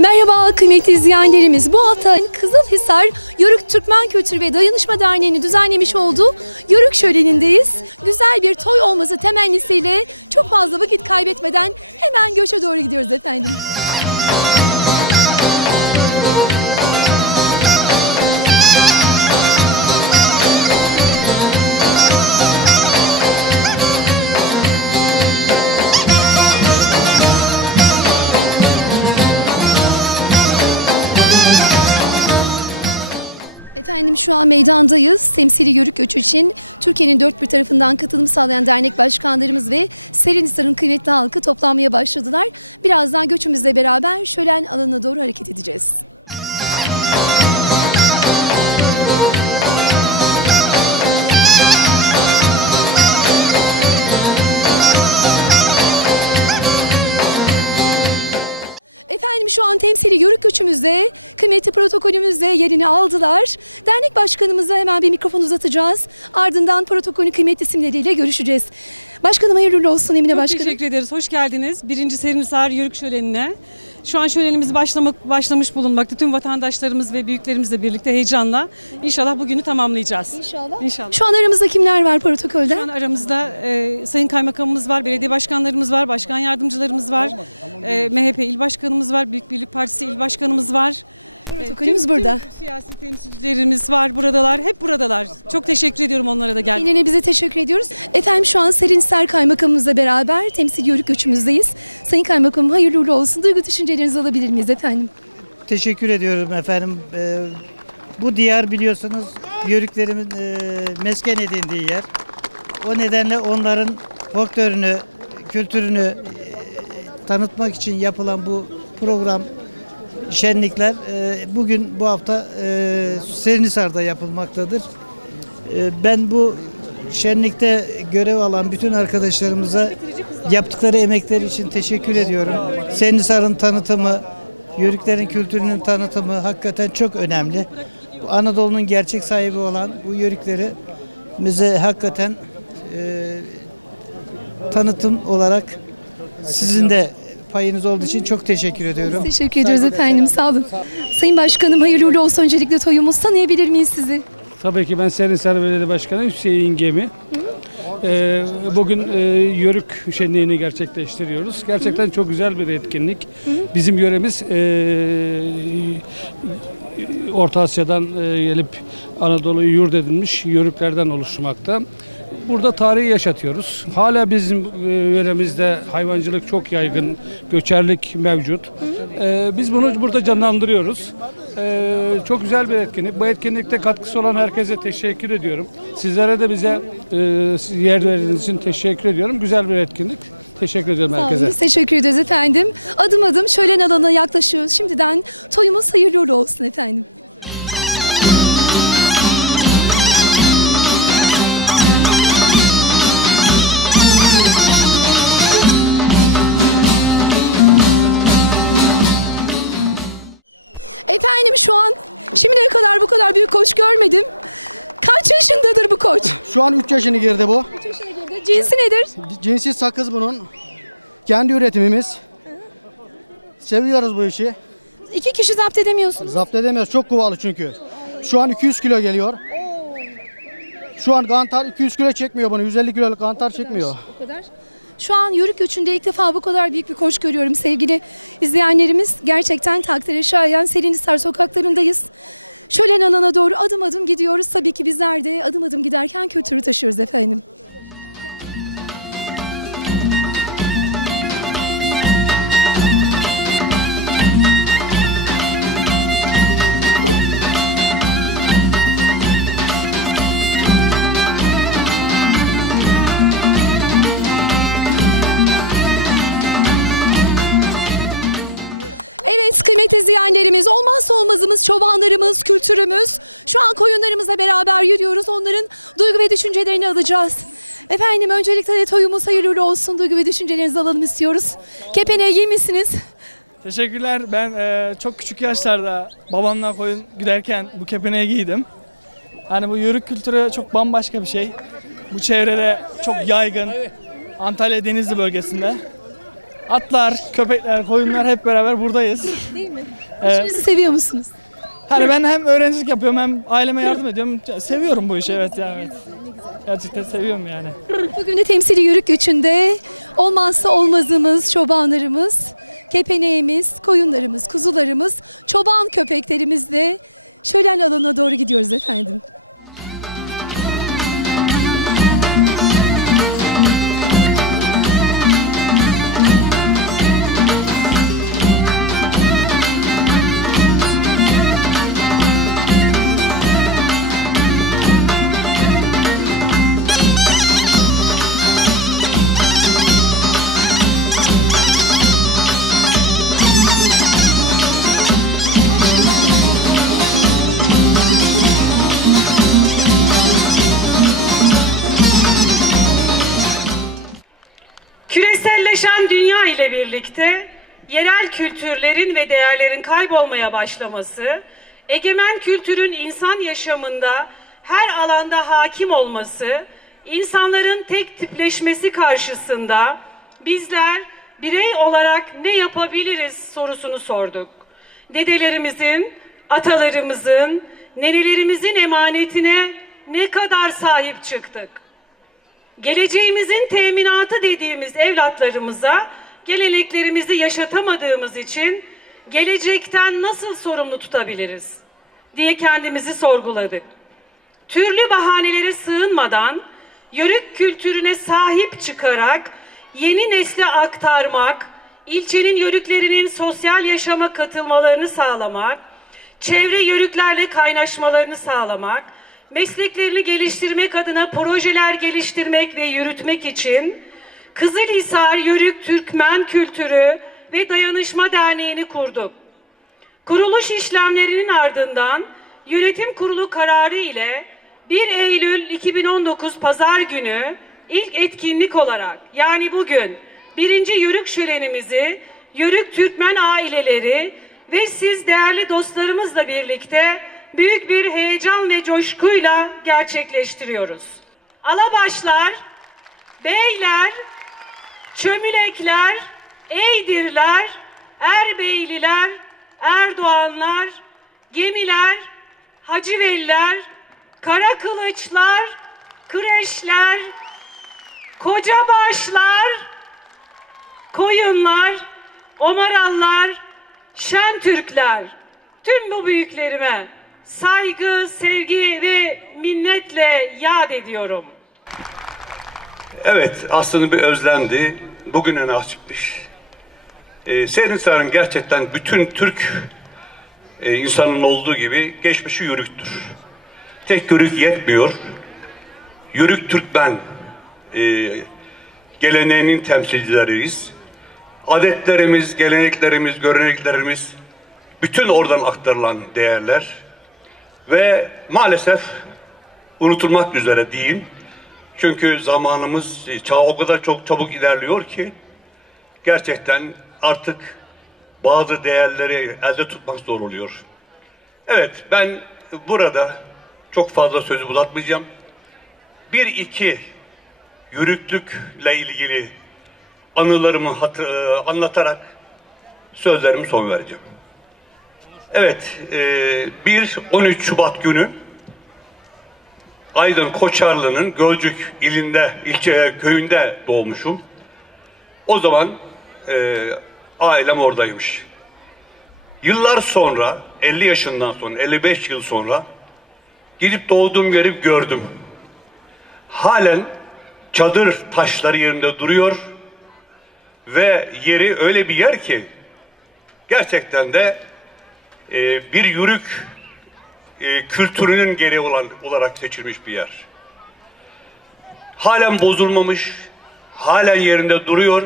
Merhaba kıymetli izleyenlerimiz. Bu hafta Kızılhisar Yörük Türkmen Kültürü ve Dayanışma Derneği'nin düzenlemiş olduğu Yörük Şöleni'ndeyiz. Güzel bir toy olması temennisiyle çok fazla vakit kaybetmeden hemen göçe doğru gidiyoruz efendim. Efendim şu an meydandayız. Temsili Yörük göçü için Türkiye'nin dört bir tarafından katılım sağlayan dernek başkanlarımız ve Serinhisar'ın kıymetli halkı toplanmaya başladılar. Birazdan göçümüzle beraber şölen alanına doğru hareket edeceğiz. Efendim şu an temsili Yörük göçümüzde kıymetli protokolümüzde yerini aldılar. Dernek başkanımıza hemen bir mikrofon uzatacağız. Ardından protokolün kıymetli isimleriyle görüşeceğiz. Başkanım hayırlı olsun Emine Başkanım. Teşekkür ederiz. Hoş geldiniz. 1. Serinhisar Yörük Şöleni'ne. Şu an şölenimiz başlamış bulunmakta. Tüm vatandaşlarımız ve büyüklerimizle birlikte heyecanla. İnşallah bugünü tamamlayacağız. İnşallah. Şu an aramızda kimler var protokolde? Şu an aramızda Sayın Kaymakamımız var, belediye başkanlarımız var, başkan yardımcılarımız var, MHP il başkanımız var, Büyük Birlik Partisi il başkanımız var. Protokolümüz burada. Tüm siyasi temsilcilerimiz var, buradalar, hep buradalar. Çok teşekkür ediyorum onlara da geldi. Yine bize teşekkür ediyoruz. Efendim şu an Serinhisar Kaymakamımızla beraber temsili Yörük göçümüzdeyiz. Sayın Kaymakamım hayırlı uğurlu olsun. Duygu düşüncelerinizi alabilir miyiz efendim? Teşekkür ediyorum efendim. Bu diyar biliyorsunuz Yörüklerimin mesken edindiği yer. O nedenle onların folklorunu, kültürünü tanıtmak için yapılan bu program, şenlikler bugün bu hafta Serinhisar'da yapılmaktadır. Ben bu şenlikte görev alan bütün arkadaşlarımıza yaptıkları emekler için teşekkür ediyorum. Serinhisar'ın tanıtımı, Yörüklerin kültürünün tanıtımı hakikaten çok önemli. Anadolu'nun gerçek sahibi olan bu Yörükleri bize hakikaten tanıtım olarak sizin de payınız olduğu için çok teşekkür ediyorum. Teşekkür ediyoruz efendim. Sağ olun. Sayın Başkanım hayırlı uğurlu olsun. Öncelikle toyumuz, tanıyabilir miyiz sizi? Tabii ki ben Serinhisar Belediye Başkanı Hüseyin Gemi. Bugün Yörük şenliğini gerçekleştiriyoruz. Gerçekten çok güzel bir etkinlik. Bizim yöremiz Orta Asya'dan gelip Anadolu'yu yurt edinmiş Yörüklerden oluşmakta. Burada tarihi yaşatıyoruz. Hala bizim yöremizde hayvancılık çok yaygın, göçerlik mevcut. Biz bunu burada canlandırıyoruz. Çok güzel bir etkinlik. Bu etkinlikte katkısı olan herkese teşekkür ediyorum. Sizlere de bize yer verdiğiniz için teşekkür ediyorum. Güzel bir etkinlik. Teşekkür ediyorum herkese. Biz teşekkür ederiz efendim. Adım adım şölen alana yaklaşıyoruz. Şimdiden toyumuz hayırlı uğurlu olsun efendim. Efendim şu an şimdiye kadar bu kadar büyük koç görmedim. Kaç yaşındadır bu koç? Şu an 3 yaşını girdi bu. 3 yaşına girdi. Cinsi nedir? Cinsi sakız bunun. Kendi üretimimiz. Seviyoruz bu işi. 2 kişi zapt edemiyorsunuz. Zapt edemiyoruz. Çok kuvalı çünkü. Şu an 200 kilo geliyor. Şu an kantar 200 kilo çekmiyor bunu. 150 kiloluk kantar çekmiyor. O kadar. Şu an Yörük göçünde ilk defa bu kadar büyük bir koç görüyorum sevgili izleyenlerimiz. Gerçekten takdire şayan Serinhisar sokaklarındayız. Şölen alana doğru adım adım gidiyoruz. Tabii ki bizler de adım adım giderken kültürü taşıyoruz efendim. Evet kıymetli izleyenlerimiz, olmazsa olmazımız çobanlarımız, kültürümüz. Şu an koyunlarımızla beraber yürüyoruz. Onların duygu ve düşüncelerini alacağız. Efendim öncelikle de toyumuz hayırlı uğurlu olsun. Duygu ve düşüncelerinizi alalım istiyoruz. Kepeneği giymişsiniz. Teşekkürler. Ben çok küçük yaşlarda babamla koyun giderken bu kepeneği giydim. Hani bu yörük kültürü çok bambaşka bir şey. Bu çevrede çok yaygın. Antalya Denizli bölgesinde. Atlar, köpekler, koyunlar hep beraber buradayız. Değil mi? Evet. İşinizi seviyor musunuz? Hani ben hem öğrencilik yapıyorum hem aileme yardım ediyorum. Seviyorum bu işi, evet ya, evet. Gerçekten seviyorum yani. Bugün de temsili yörük göçünde olmazsa olmazımız çobanlarımız, kepeneğimiz, koyunlarımız, kuzularımız, çoban köpeklerimiz de şölen alanına doğru gidiyoruz efendim. Küreselleşen dünya ile birlikte yerel kültürlerin ve değerlerin kaybolmaya başlaması, egemen kültürün insan yaşamında her alanda hakim olması, insanların tek tipleşmesi karşısında bizler birey olarak ne yapabiliriz sorusunu sorduk. Dedelerimizin, atalarımızın, nenelerimizin emanetine ne kadar sahip çıktık? Geleceğimizin teminatı dediğimiz evlatlarımıza geleneklerimizi yaşatamadığımız için gelecekten nasıl sorumlu tutabiliriz diye kendimizi sorguladık. Türlü bahanelere sığınmadan yörük kültürüne sahip çıkarak yeni nesle aktarmak, ilçenin yörüklerinin sosyal yaşama katılmalarını sağlamak, çevre yörüklerle kaynaşmalarını sağlamak, mesleklerini geliştirmek adına projeler geliştirmek ve yürütmek için Kızılhisar Yörük Türkmen Kültürü ve Dayanışma Derneği'ni kurduk. Kuruluş işlemlerinin ardından yönetim kurulu kararı ile 1 Eylül 2019 Pazar günü ilk etkinlik olarak yani bugün 1. Yörük şölenimizi Yörük Türkmen aileleri ve siz değerli dostlarımızla birlikte büyük bir heyecan ve coşkuyla gerçekleştiriyoruz. Alabaşlar, beyler, çömülekler, Eğdirler, Erbeyliler, Erdoğanlar, gemiler, Hacıveliler, Karakılıçlar, Kıreşler, Kocabaşlar, Koyunlar, Omarallar, Şentürkler, tüm bu büyüklerime saygı, sevgi ve minnetle yad ediyorum. Evet, aslında bir özlemdi. Bugüne nasipmiş. Serinhisar'ın gerçekten bütün Türk insanın olduğu gibi geçmişi yörüktür. Tek yörük yetmiyor. Yörük Türkmen geleneğinin temsilcileriyiz. Adetlerimiz, geleneklerimiz, göreneklerimiz bütün oradan aktarılan değerler ve maalesef unutulmak üzere değil. Çünkü zamanımız, çağ o kadar çok çabuk ilerliyor ki gerçekten artık bazı değerleri elde tutmak zor oluyor. Evet, ben burada çok fazla sözü uzatmayacağım. Bir iki yörüklükle ilgili anılarımı anlatarak sözlerimi son vereceğim. Evet, 13 Şubat günü Aydın Koçarlı'nın Gölcük ilinde, köyünde doğmuşum. O zaman ailem oradaymış. Yıllar sonra, 50 yaşından sonra, 55 yıl sonra gidip doğduğum yeri gördüm. Halen çadır taşları yerinde duruyor ve yeri öyle bir yer ki gerçekten de bir yörük kültürünün gereği olarak seçilmiş bir yer. Halen bozulmamış, halen yerinde duruyor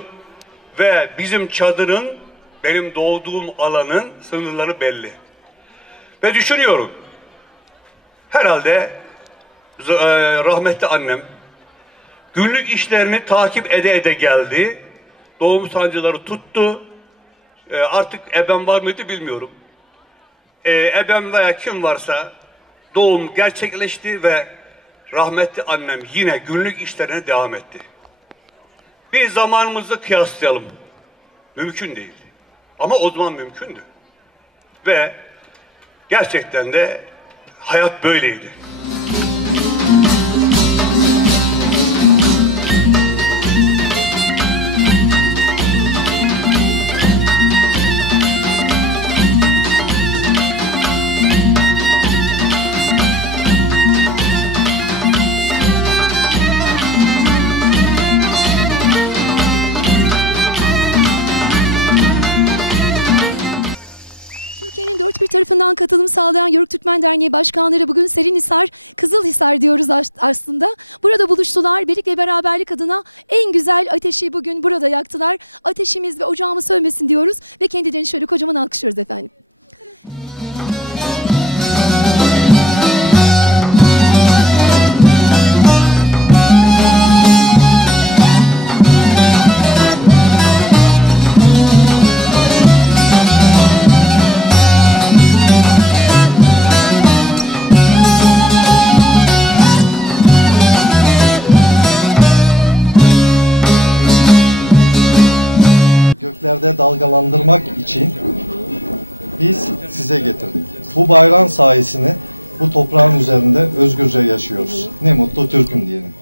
ve bizim çadırın, benim doğduğum alanın sınırları belli. Ve düşünüyorum, herhalde rahmetli annem Günlük işlerini takip ede ede geldi. Doğum sancıları tuttu. Artık ebem var mıydı bilmiyorum. Ebem veya kim varsa doğum gerçekleşti ve rahmetli annem yine günlük işlerine devam etti. Bir zamanımızı kıyaslayalım. Mümkün değil. Ama o zaman mümkündü. Ve gerçekten de hayat böyleydi. Türkiye'nin dört bir tarafından katılım sağlayan Yörük Türkmen Derneği başkanları bugün Serinhisar, Kızılhisar diyoruz aslında. Burada buluştular. Birlik ve beraberlik adına en güzel ateşi bugün burada yaktılar. Ateşimiz ve ocağımız sönmesin diyoruz ve kendilerini şöyle kocaman alkışlıyoruz efendim. Göklerde dalgalandırmak için biz size getirdik. Bu bayrağın sayesinde bu toprağın üzerinde özgürce yaşıyoruz. Ne mutlu Türk'üm diyelim.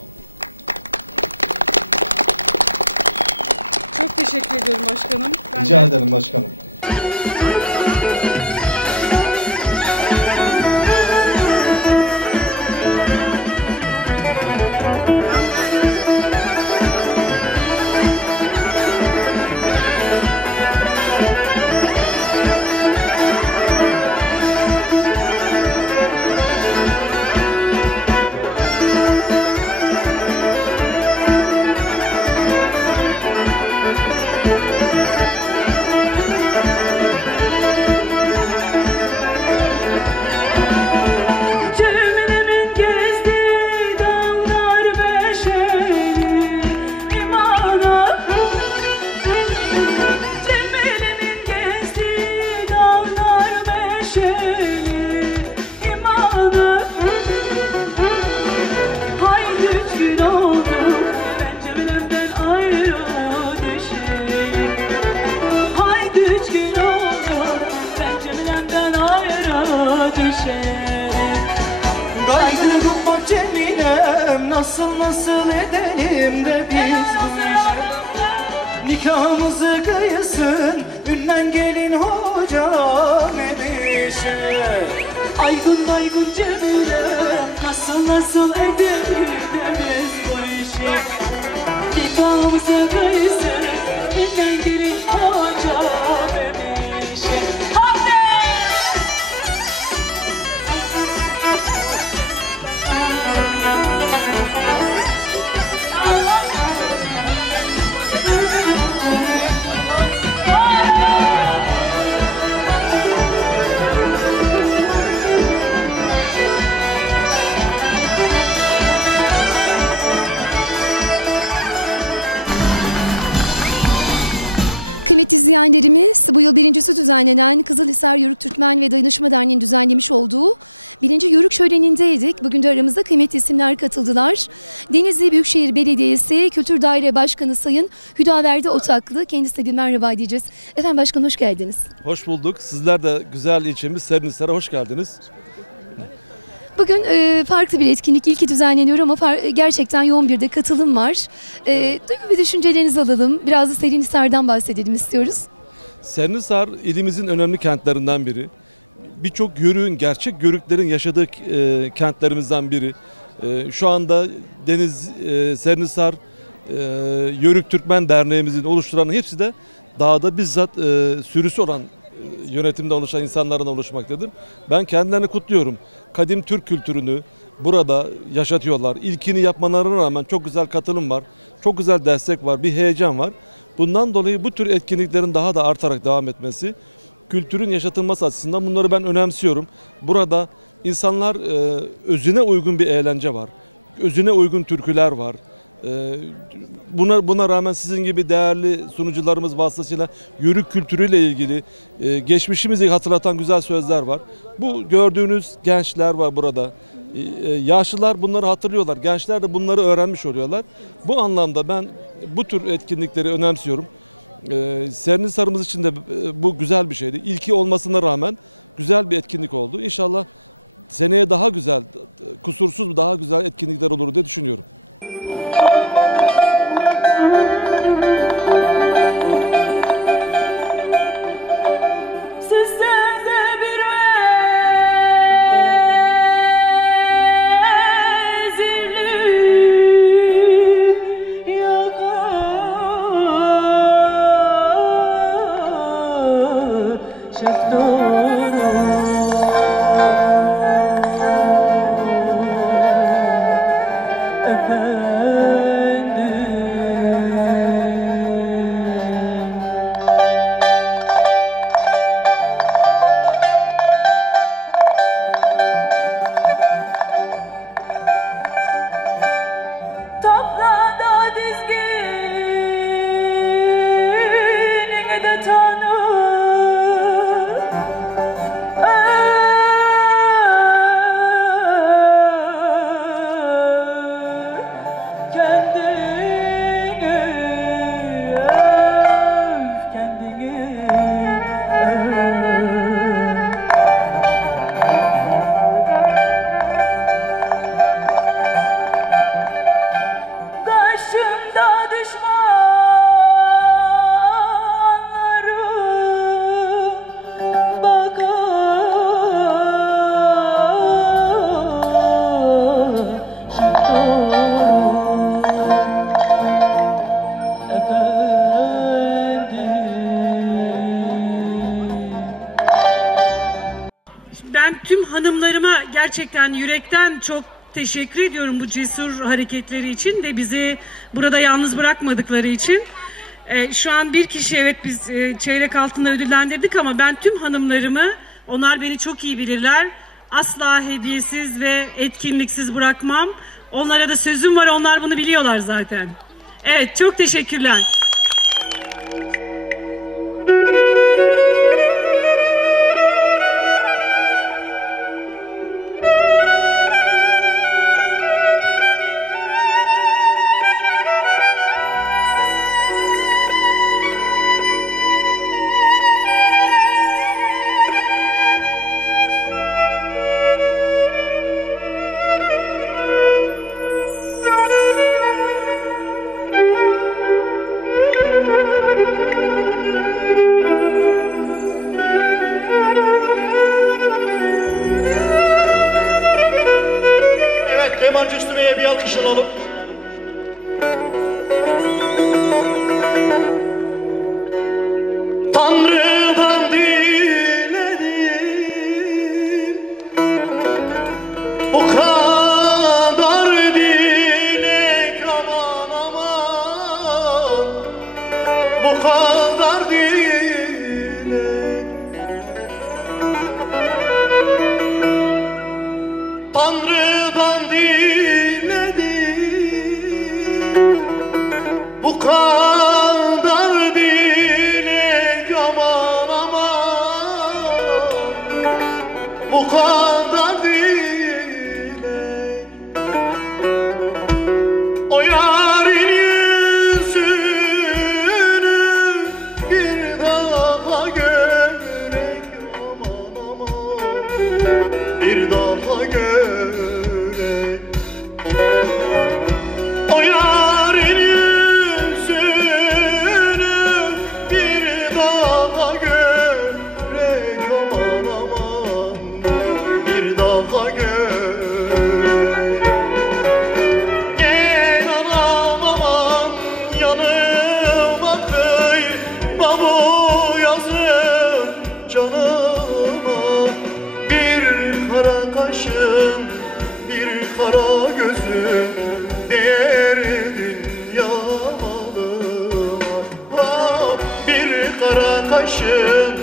Çok teşekkür ediyorum başkanım. Rica ederim başkanım. Gayrı bak Cemilem, nasıl edelim de biz bu işe. Nikahımızı kıyısın Ünlen gelin hocam emişe. Aygın Cemilem, nasıl edelim de biz bu işe. Nikahımızı kıyısın Ünlen gelin hocam emişe. Kıymetli izleyenlerimiz, bu yıl birincisi düzenlenen Kızılhisar Yörük Türkmen ve Dayanışma Derneği'nin düzenlemiş olduğu 1. Yörük Şöleni'ndeydik. Bugün de aramızda kıymetli isimler katıldılar. Denizli Büyükşehir Belediyesi Kültür Daire Başkanı Sayın Hüdaverdi Otaklı. Kendisine bir merhaba diyeceğiz. Efendim başkanım, hoş geldiniz. Hoş bulduk. Sizler de güzel ilçemiz Serinhisar'a hoş geldiniz. Bugün farklı bir etkinlik ilki düzenleniyor ama gerçekten yoğun bir de katılım var. Duygu ve düşüncelerinizi alalım. Biraz da Serinhisar'dan bahsedelim istiyoruz. Serinhisar ilimizin önemli kentlerinden biri. Birçok yörüğün, gerçek yörüklerin yaşadığı kentlerimizden biri. Şu anda Serinhisar Yörük Türkmen Derneğimizin oluşturan hepsi de dağda bizzat sürüsü olan yönetimde oluşan insanlardan oluşmaktadır. Ben kendilerini kutluyorum. Kadim Türk kültürünü burada yaşatıyorlar. İlkini yapmalarına rağmen çok güzel katılım var. Çok güzel destek var. Bir heyecan var. Bundan dolayı bu tür etkinliklerin daha da artarak devam etmesi, kültürün yaşatılması açısından bunları ben önemsiyorum. Burada insanlar özüne uygun bir eğlence var. Özüne uygun türküler var. Buna rağmen sizin gibi değerli sunucularımız vasıtasıyla yörük kültürüyle ilgili geçmişimizi hatırlatan güzel sözler var. Bu gördüğünüz gençler var burada. Yaşlılar bunları hatırlıyorlar. Gençler de bunları öğrenmiş oluyorlar. Bu anlamda ben bu tür etkinlikleri önemsiyorum. Serinhisar'ımız için de bu güzel bir şeydi. İlki olmasına rağmen güzel bir etkinlik oldu. İnşallah seneye daha güzel, kusursuz daha güzel etkinlikler olur diye düşünüyorum. Ben tüm hanımlarıma gerçekten yürekten çok teşekkür ediyorum bu cesur hareketleri için ve bizi burada yalnız bırakmadıkları için. Şu an bir kişi evet biz çeyrek altınla ödüllendirdik ama ben tüm hanımlarımı, onlar beni çok iyi bilirler, asla hediyesiz ve etkinliksiz bırakmam. Onlara da sözüm var, onlar bunu biliyorlar zaten. Evet, çok teşekkürler. Kemancı Üstüme'ye bir alkış alalım. Tanrı'dan diledim, bu kadar dilek aman aman, bu kadar dilek. Tanrı'dan bu kadar dilek aman aman, bu kadar dilek. O yarın yüzünü bir daha görmek aman aman, bir daha görmek. O yarın bir kara gözün derdin yağmalıma, bir kara kaşın,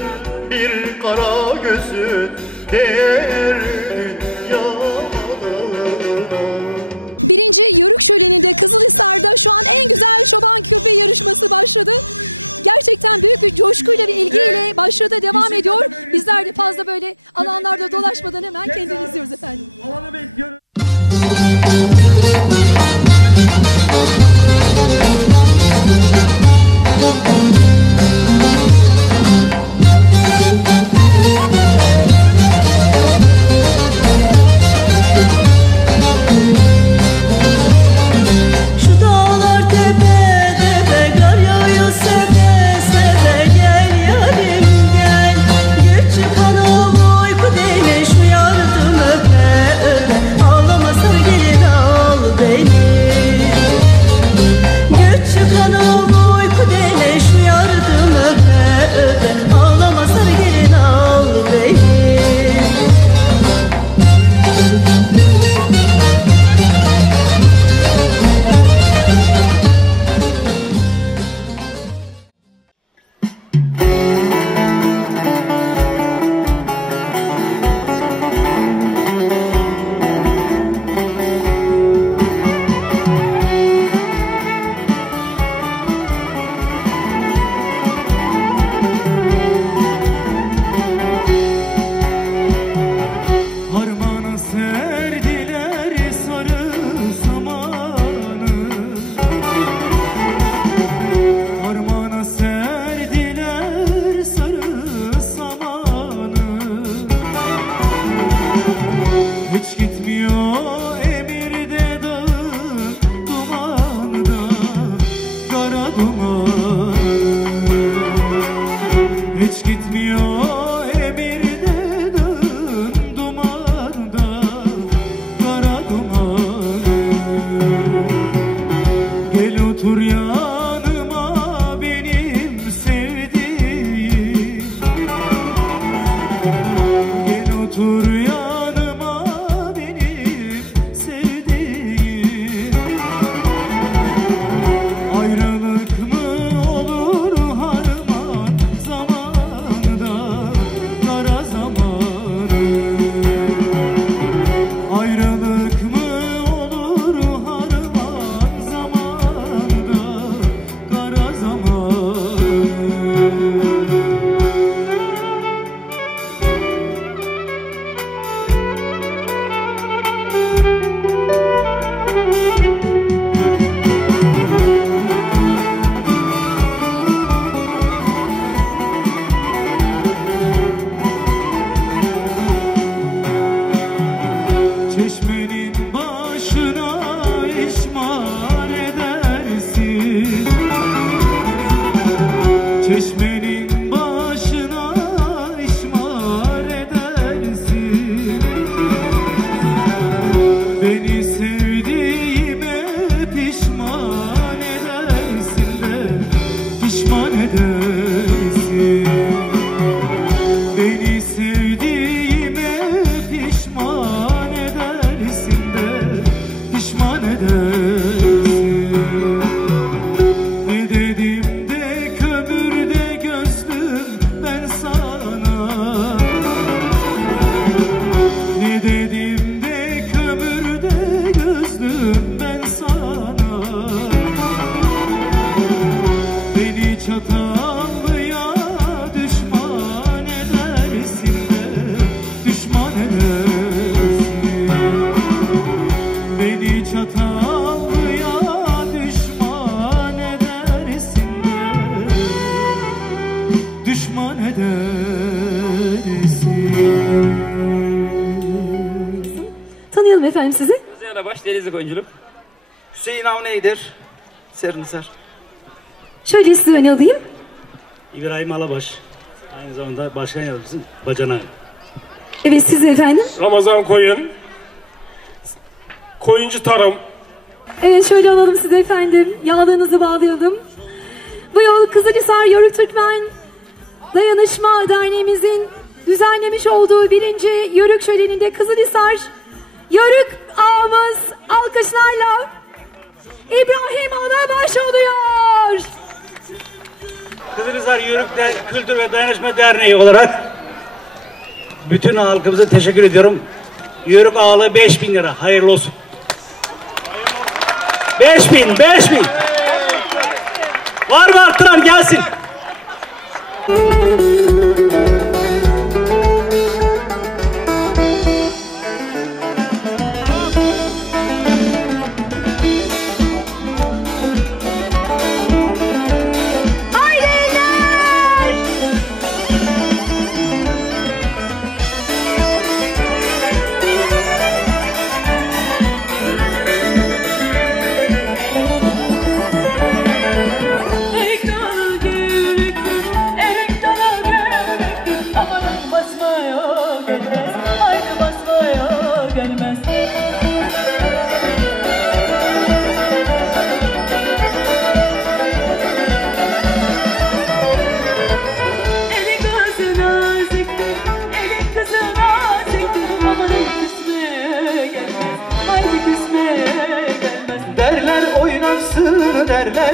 bir kara gözün derdin yağmalıma. 1. Yörük Şöleni'nde Kızılhisar'da şu an en güzel çoban köpeği yarışması başladı. Gerçekten büyük bir coşkuyla ve ilgiyle başladı, devam ediyor. Bizler de fazla böyle alanlarda dolaşmadan hemen kendini izliyoruz efendim. Alanı bekliyoruz. Şu dağlar tepe tepe, kar yağıyor sepe sepe. Gel yarim gel, küçük hanım uyku deli. Şu yardım öpe öpe, ağlama sevgili al beni. Küçük hanım uyku deli, şu yardım öpe öpe, ağlama sevgili al beni. Harmana serdiler sarı samanı. Harmana serdiler sarı samanı. Hiç gitmiyor emirde dağın dumanında, kara dumanı. Hiç gitmiyor emirde dağın dumanda, kara dumanı. Gel otur yanıma benim sevdiğim. Gel otur yanıma benim sevdiğim. Ayrılık mı olur harman zamanında, kara zamanı. Ayrılık mı olur harman zamanında, kara zamanı. Çeşmenin başına işmar edersin. Çeşmenin başına işmar edersin. Beni sevdiğime pişman edersin de, pişman edersin. Beni sevdiğime pişman edersin de, pişman edersin. Ne dedim de kömürde gözlüm ben sana. Ne dedim de kömürde gözlüm ben sana. Beni Çatallı'ya düşman edersin de, düşman edersin. Beni Çatallı'ya düşman edersin de, düşman edersin. Tanıyalım efendim sizi. Hüseyin Alabaş, denizlik oyunculuk. Hüseyin Avneydir, Serinhisar. Şöyle sizi öne alayım. İbrahim Alabaş, aynı zamanda başkan yardımcısı bacanağı. Evet, sizi efendim. Ramazan Koyun, Koyuncu Tarım. Evet, şöyle alalım sizi efendim. Yağlığınızı bağlayalım. Bu yol Kızılhisar Yörük Türkmen Dayanışma Derneğimizin düzenlemiş olduğu 1. Yörük Şöleni'nde Kızılhisar Yörük ağamız alkışlarla İbrahim Alabaş oluyor. Kızılhisar Yörük Kültür ve Dayanışma Derneği olarak bütün halkımıza teşekkür ediyorum. Yörük ağalığı 5.000 lira. Hayırlı olsun. 5000, 5000. Var mı arttıran gelsin.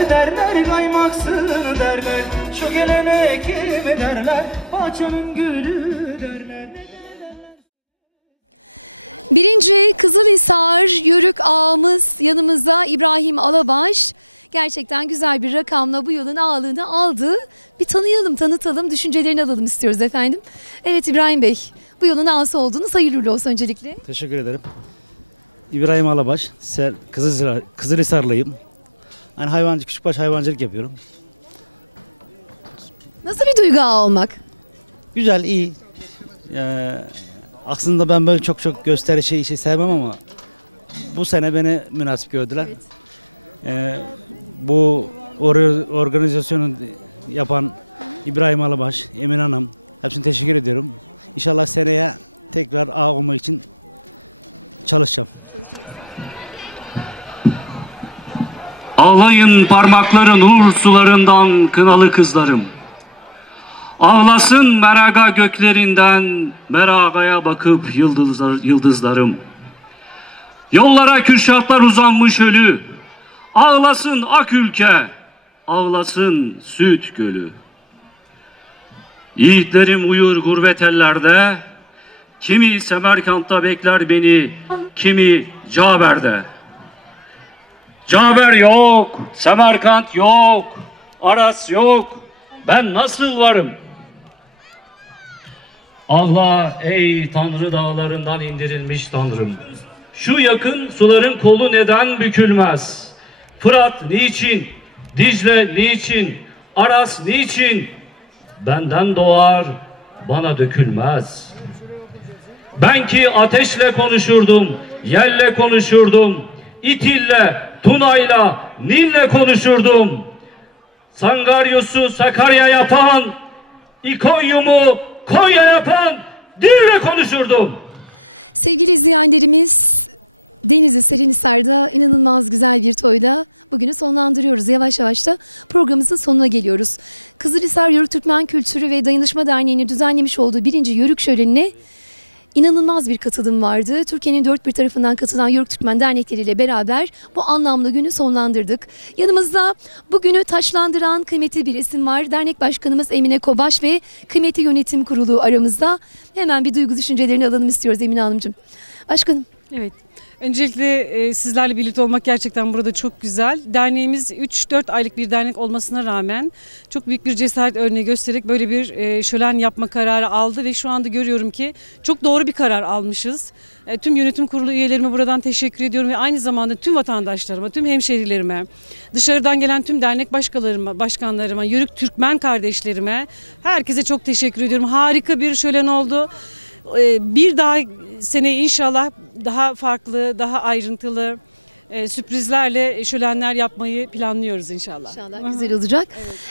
Derler kaymaksız derler, şu gelene kimi derler, bahçemin gülü derler. Birinci Kızılhisar Yörük ağamız yanımızda İbrahim Alabaş. Gerçekten güzel bir rakamla bu yılın ağalığını aldı. Bir tanıyalım, tanıtalım, düşüncelerini alalım istiyoruz efendim. Evet İbrahim Bey, bu yılın ağası oldunuz. Hayırlı uğurlu olsun öncelikle. Teşekkür ederim. İbrahim Alabaş, Kızılhisarlıyım. Yani küçükbaş hayvancılık yapıyorum. Nasıl bir duygu ağa olmak? Güzel, iyi. Aslında ben böyle çok gösterişi işi sevmem ama bu sene beni münasip gördüler. Evet. Bu organizasyonu yapan İbrahim Alabaş, Emin Hanım, hepsine teşekkür ediyorum. İnşallah seneye tekrar ağa olmak için çalışacağım. Ağlayın parmakların uğur sularından kınalı kızlarım. Ağlasın meraga göklerinden meragaya bakıp yıldızlarım. Yollara kürşatlar uzanmış ölü. Ağlasın ak ülke, ağlasın süt gölü. Yiğitlerim uyur gurbet ellerde. Kimi Semerkant'ta bekler beni, kimi Caber'de. Caber yok, Semerkant yok, Aras yok, ben nasıl varım? Ağla ey Tanrı dağlarından indirilmiş Tanrım. Şu yakın suların kolu neden bükülmez? Fırat niçin, Dicle niçin, Aras niçin? Benden doğar, bana dökülmez. Ben ki ateşle konuşurdum, yelle konuşurdum, İtille, Tuna'yla, Nil'le konuşurdum. Sangaryos'u Sakarya yapan, İkonyum'u Konya yapan dille konuşurdum. Sevgili izleyenlerimiz, Denizli Serinhisar'da inanılmaz güzel bir toyla bugünü sonlandırıyoruz. Yavaş yavaş da programımızın sonuna geliyoruz. Kızılhisar Yörük Türkmen Kültürü ve Dayanışma Derneği'nin düzenlemiş olduğu 1. Yörük Şöleni'ne İnanılmaz bir katılım vardı. Türkiye'nin dört bir tarafından katılan Yörük Türkmen dernekleriyle beraber bu anlamlı günü sonlandırdık. Yanımızda bugünü taçlandıran kıymetli bir isim var. Dernek Başkanımız Emine Kobaş ve Kıymetli Yönetim Kurulu aramızda. Hemen bir duygu düşüncelerini alalım istiyoruz Emine Hanımcığım. Başkanım. Evet. Öncelikle sizlerle birlikte olmak gerçekten burada çok güzel. Derneğimiz 3-4 aylık bir dernek olmasına rağmen çok büyük bir cesaret örneği göstererek böyle bir şölen yapma kararı aldı ve şu anda görüyorum ki çok doğru bir karar almışız. Tüm yönetim kurulu üyelerime buradan teşekkür ediyorum ve aynı zamanda tüm vatandaşlarıma, tüm hemşehrilerime, dışarıdan gelen tüm dernek başkanlarıma, Yörük Türkmen kardeşlerime, herkese çok teşekkür ediyorum. Harika bir şölen oldu. Bir daha sene inşallah daha farklı, daha ayrıntılı sürprizlerle şölenler yapmayı planlıyoruz inşallah. İnşallah güzel olacak.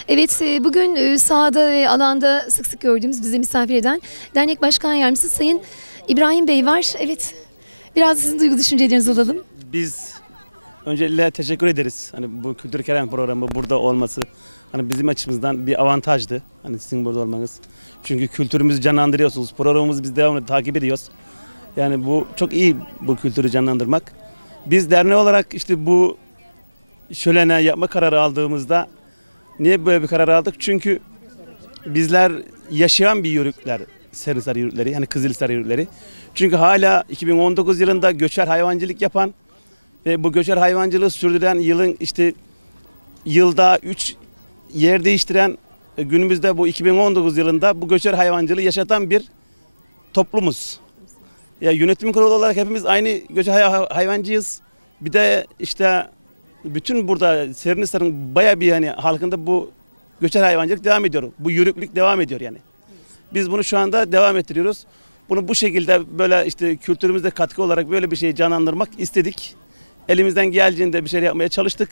Evet, bugün sahada ve alanda sık sık gördüğümüz, bize misafir eden Dernek Başkan Yardımcısı Sayın İbrahim Bey var. Evet, biraz sizin duygu düşüncelerinizi alalım. Biz öncelikle teşekkür ederiz. Hani bu Kültür Kerem programı burada olması hani bizim açımızdan bir avantajdı. Hani sizin burada olmanız. Çünkü kültürümüzü canlandırıyorsunuz. Programımızı biz devamlı takip ediyoruz. Yani bu çok iyi, bu kültürü canlandırmak. Biz derneği olarak işte bu şölene yapma kararı aldığımızda niye böyle bir karar aldık? Çünkü bizler yaşayan bir yörükler, Serinhisar yörükleri, yani Kızılhisar yörükleri. Çünkü hala 2019 yılında göçer hayvancılık yapan Ve bu göçer hayvancılığı sürdüren yılın işte yılda 3 yer değiştiren günümüzde bu 2019 yılında bu göçer hayvancılığı yaşatan bir toplumuz. Ya yönetim kurulu olarak hepimiz aynı göçer hayvancıyız. Bir de işte bütün burada Serinhisar'ın bayağı bir yani halkında bu göçer hayvancılık devam ediyor. Bu yörüklük devam ediyor yani. Biz bunu şu anda devam ettiriyoruz. Bunu bu şekilde böyle işte kültürümüzde katkı olarak böyle bir şeyi canlandırmak istedik. Elimizden geldiğinde bir şey yapmaya çalıştık.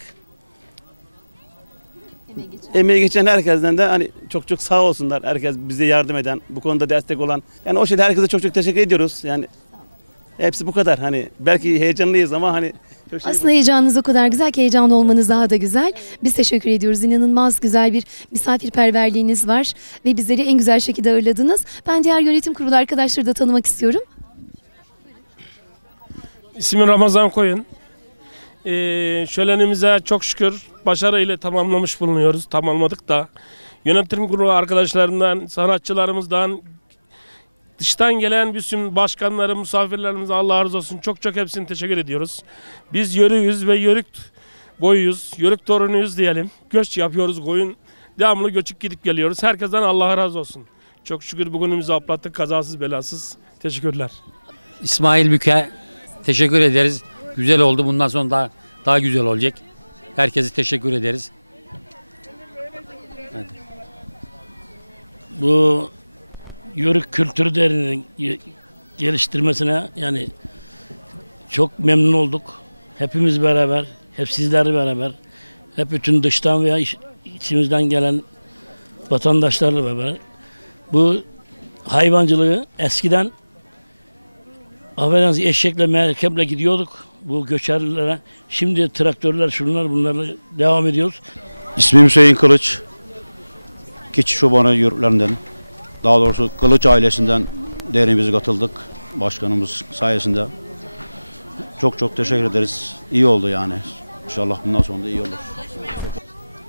Emeği geçen herkesten de hani çok sağ olsunlar. Herkes bize yardım eden, bu konuda destek olan. Yani o şeyde herkese çok teşekkür ediyoruz. Yani hepsi bu kadar. Hani belki heyecanlıyız ama hani çok şey Aslında heyecanınız o kadar güzel ki heyecanlı olmanız daha da güzel. Biz teşekkür ediyoruz. İnanılmaz güzel bir misafirperverliğiniz var ve bizleri en güzel şekilde ağırladınız. Ben diğer yönetim kurulu arkadaşları da tanımak istiyorum. İsmim Ramazan Koyun. Şölenimize çok şükür başarıyla tamamlamış bulunuyoruz. Tamamladık da. Yönetim kurulu arkadaşlarından, sanatçılarımızdan, dıştan gelen bütün başkanları, misafirlerimize Allah razı olsun. Çok hepsine teşekkür ediyoruz. Biz yörüyüz ve yörük boyuyuz. Yörük torunuyuz diyelim. Göç yapıyoruz koyun. Devamlı göçüp gidip geliyoruz. Herkesten Allah razı olsun. Çok şükür bugünümüzü atlattık. Kazasız belasız. Teşekkürler. İsmail Büke. Teşekkür ederiz. Güzel oldu. Bundan sonra daha güzel olacak. Herkese teşekkür ederiz. Hadi. Bu yörük kültürü değerinin geliştirmesine yani çok memnun olduk. Hepimiz beraber, hep sizlerle beraber, hep bütün dıştan veya içimizden gelen vatandaşlarla beraber bu hayvancılığı eskiden affedersiniz eşekle merkeple gidiyorduk bu göçerlilere. Şimdi traktörler şunlar bunlarla devam ediyoruz. İsmim Hüseyin Kılıç. Keçi çobanı yörüklerinden. Daha doğrusu Kılıç ailesinden derneğimize katıldık. Başkanımız sayesinde. Çok teşekkür ederiz. İyi oldu yani. İnşallah bundan sonra da iyi olur.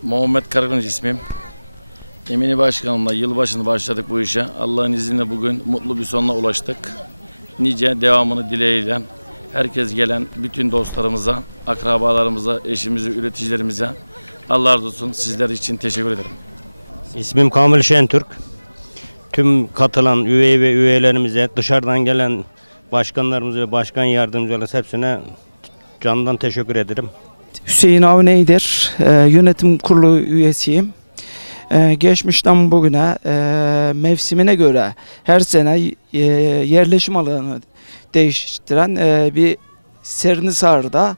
Muhammed Karagınç ismim. Emine Başkanımla yılbaşını başladık bu işe. Allah'ın izniyle bugün mutlu bir sonuna ulaştık. Nice devamını dileğiyle herkes gelen bütün dostlarımıza, akrabalarımıza, eşimize, üreticilerimize Allah razı olsun. Sizler için teşekkür ederim. İsmim Kamil Şentürk. Tüm katılan üye ve üyelerimize, dışarıdan gelen başkanlarımıza ve başkan yardımcılarına hepsine candan teşekkür ederim. Hüseyin Avney'dir. Yönetim kurulu üyesiyim. Geçmişten bugüne mevsimine göre her sene yerleşim alanı değiştiren bir Serinhisar'da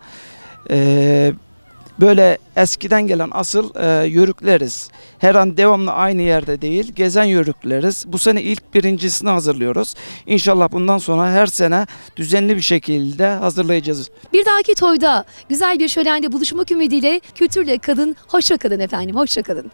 böyle eskiden gelen asıl yörükleriz. Her an devamlı aynı yerde değil, gezen yörükleriz. Bu sene ilk birincisini hazırlıyoruz. İnşallah bundan sonra her sene düzenli bir şekilde hazırlayacağız. Bir dahaki toyda güzel bir şölende buluşmak ümidiyle kültürle kalın, hoşça kalın efendim, hoşça kalın.